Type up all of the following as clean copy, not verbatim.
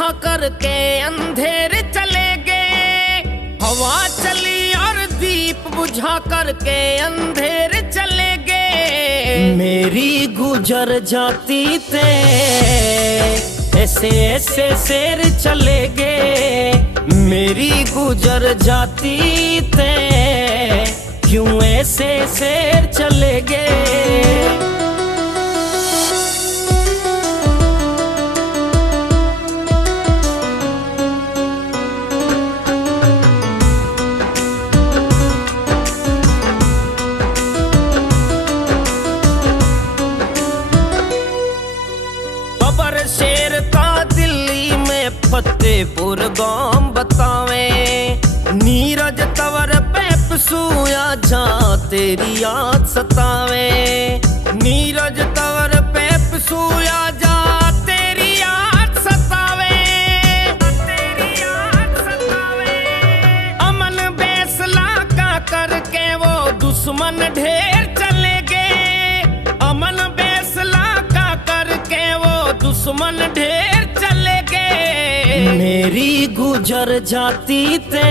बुझा करके अंधेरे चले गए। हवा चली और दीप बुझा करके अंधेरे चले गए। मेरी गुजर जाती थे ऐसे ऐसे शेर चले गए। मेरी गुजर जाती थे क्यों ऐसे शेर चले गए। शेर का दिल्ली में फतेहपुर गांव बतावे। नीरज तवर पे सूया जा तेरी याद सतावे। नीरज तवर पे सूया जा तेरी याद सतावे। तेरी याद सतावे। अमन फैसला का करके वो दुश्मन ढेर चले गए। अमन फैसला का करके वो दुश्मन ढेर चले गए। मेरी गुजर जाती थे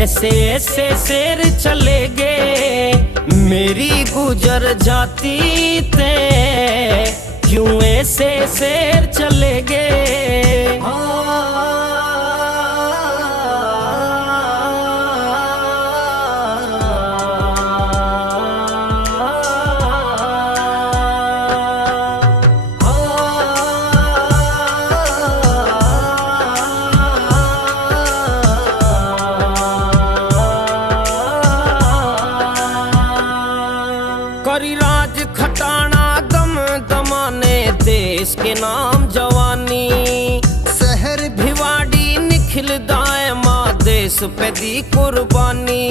ऐसे ऐसे शेर चले गए। मेरी गुजर जाती थे क्यों ऐसे शेर चले गए। करी राज खटाना दम दमाने देश के नाम जवानी। शहर भिवाड़ी निखिल दाए माँ देश पे दी कुर्बानी।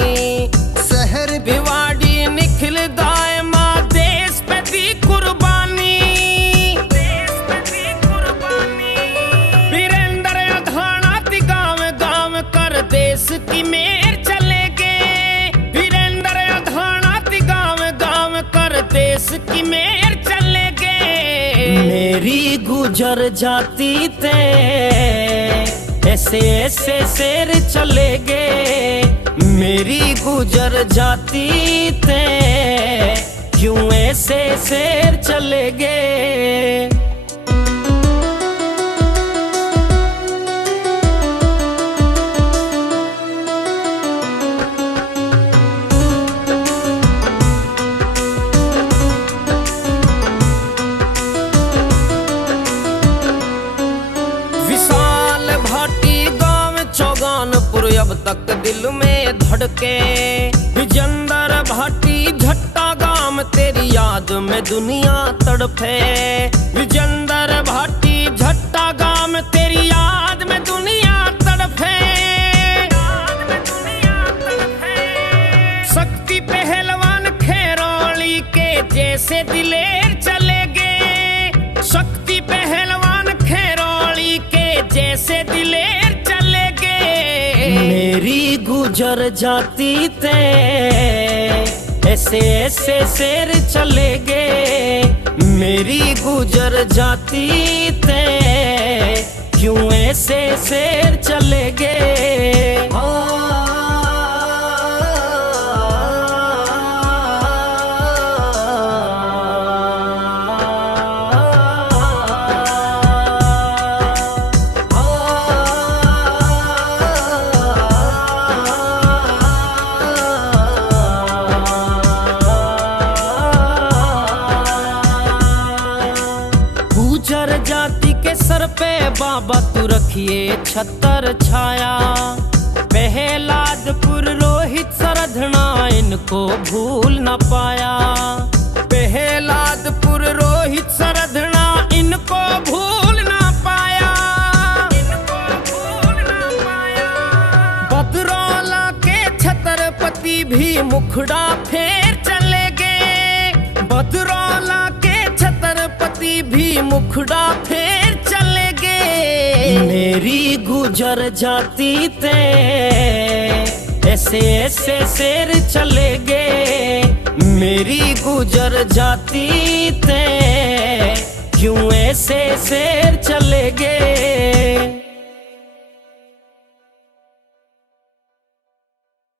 शहर भिवाड़ी निखिल दाए माँ देश पे दी कुर्बानी। देश पे दी कुर्बानी। वीरेंद्र अधाना ती गाँव गाँव कर देश की मेर चले गए। वीरेंद्र अधाना ती गाँव गाँव कर देश की मेर चले गए। मेरी गुजर जाती थे ऐसे ऐसे शेर चले गए। मेरी गुजर जाती थे क्यों ऐसे शेर चले गए। अब तक दिल में धड़के। विजेंद्र भाटी झट्टा गांव तेरी याद में दुनिया तड़पे। विजेंद्र भाटी झट्टा गांव तेरी याद में दुनिया तड़पे। शक्ति पहलवान खेरोली के जैसे दिलेर चले गए। शक्ति पहलवान खेरोली के जैसे दिलेर चले गए। मेरी गुजर जाती थे ऐसे ऐसे शेर चले गए। मेरी गुजर जाती थे क्यों ऐसे शेर चले गए। गुजर जाति के सर पे बाबा तू रखिए छतर छाया। प्रहलादपुर रोहित सरधना इनको भूल न पाया। प्रहलादपुर रोहित सरधना इनको भूल न पाया। बदरौला के छत्रपति भी मुखड़ा फेर चले गए। बदरौला के छत्रपति भी मुखड़ा फेर चले गए। मेरी गुजर जाती थे ऐसे ऐसे शेर चले गए। मेरी गुजर जाती थे यूं ऐसे शेर चले गए।